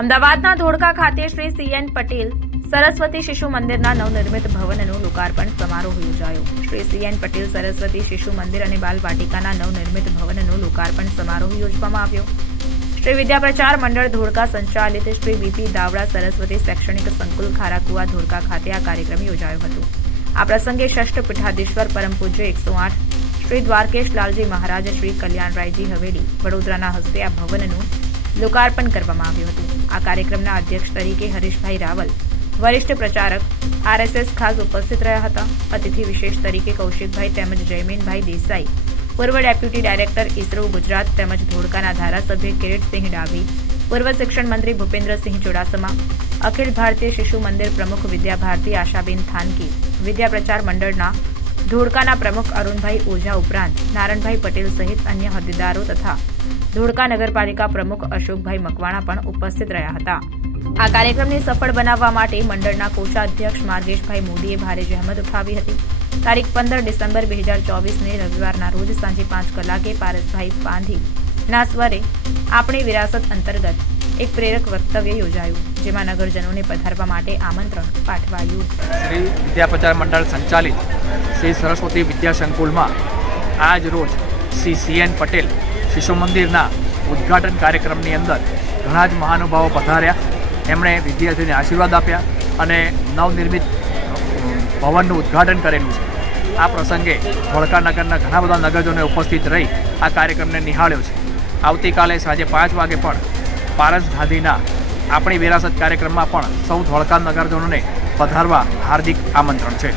અમદાવાદના ધોળકા ખાતે શ્રી સીએન પટેલ સરસ્વતી શિશુ મંદિરના નવનિર્મિત ભવનનું લોકાર્પણ સમારોહ યોજાયો. શ્રી સીએન પટેલ સરસ્વતી શિશુ મંદિર અને બાલ વાટિકાના નવનિર્મિત ભવનનું લોકાર્પણ સમારોહ યોજવામાં આવ્યો. શ્રી વિદ્યા પ્રચાર મંડળ ધોળકા સંચાલિત શ્રી વીપી દાવડા સરસ્વતી શૈક્ષણિક સંકુલ ખારાકુવા ધોળકા ખાતે આ કાર્યક્રમ યોજાયો હતો. આ પ્રસંગે ષષ્ઠ પીઠાધીશ્વર પરમ પૂજ્ય એકસો આઠ શ્રી દ્વારકેશ લાલજી મહારાજ, શ્રી કલ્યાણરાયજી હવેલી વડોદરાના હસ્તે આ ભવનનું લોકાર્પણ કરવામાં આવ્યું હતું. આ કાર્યક્રમના અધ્યક્ષ તરીકે હરીશભાઈ રાવલ, વરિષ્ઠ પ્રચારક, આરએસએસ ખાસ ઉપસ્થિત રહ્યા હતા. અતિથિ વિશેષ તરીકે કૌશિકભાઈ તેમજ જયમીનભાઈ દેસાઈ, પૂર્વ ડેપ્યુટી ડાયરેક્ટર ઇસરો ગુજરાત તેમજ ધોળકાના ધારાસભ્ય કિરીટસિંહ ડાભી, પૂર્વ શિક્ષણ મંત્રી ભૂપેન્દ્રસિંહ ચુડાસમા, અખિલ ભારતીય શિશુ મંદિર પ્રમુખ વિદ્યા ભારતી આશાબેન થાનકી, વિદ્યા પ્રચાર મંડળના ધોળકાના પ્રમુખ અરુણભાઈ ઓઝા ઉપરાંત નારણભાઈ પટેલ સહિત અન્ય હોદ્દેદારો તથા ધોળકા નગરપાલિકા પ્રમુખ અશોકભાઈ મકવાણા પણ ઉપસ્થિત રહ્યા હતા. આ કાર્યક્રમને સફળ બનાવવા માટે મંડળના કોષાધ્યક્ષ માર્ગેશભાઈ મોદીએ ભારે જહેમત ઉઠાવી હતી. તારીખ પંદર ડિસેમ્બર બે હજાર ચોવીસને રવિવારના રોજ સાંજે પાંચ કલાકે પારસભાઈ પાંધી ના સ્વરે આપણી વિરાસત અંતર્ગત એક પ્રેરક વક્તવ્ય યોજાયું, જેમાં નગરજનોને પધારવા માટે આમંત્રણ પાઠવાયું. શ્રી વિદ્યા પ્રચાર મંડળ સંચાલિત શ્રી સરસ્વતી વિદ્યાસંકુલમાં આજ રોજ શ્રી સીએન પટેલ શિશુ મંદિરના ઉદ્ઘાટન કાર્યક્રમની અંદર ઘણા જ મહાનુભાવો પધાર્યા. એમણે વિદ્યાર્થીઓને આશીર્વાદ આપ્યા અને નવનિર્મિત ભવનનું ઉદ્ઘાટન કરેલું છે. આ પ્રસંગે ધોળકા નગરના ઘણા બધા નગરજોને ઉપસ્થિત રહી આ કાર્યક્રમને નિહાળ્યો છે. આવતીકાલે સાંજે પાંચ વાગે પણ પારસ ગાંધીના આપણી વિરાસત કાર્યક્રમમાં પણ સૌ ધોળકા નગરજનોને પધારવા હાર્દિક આમંત્રણ છે.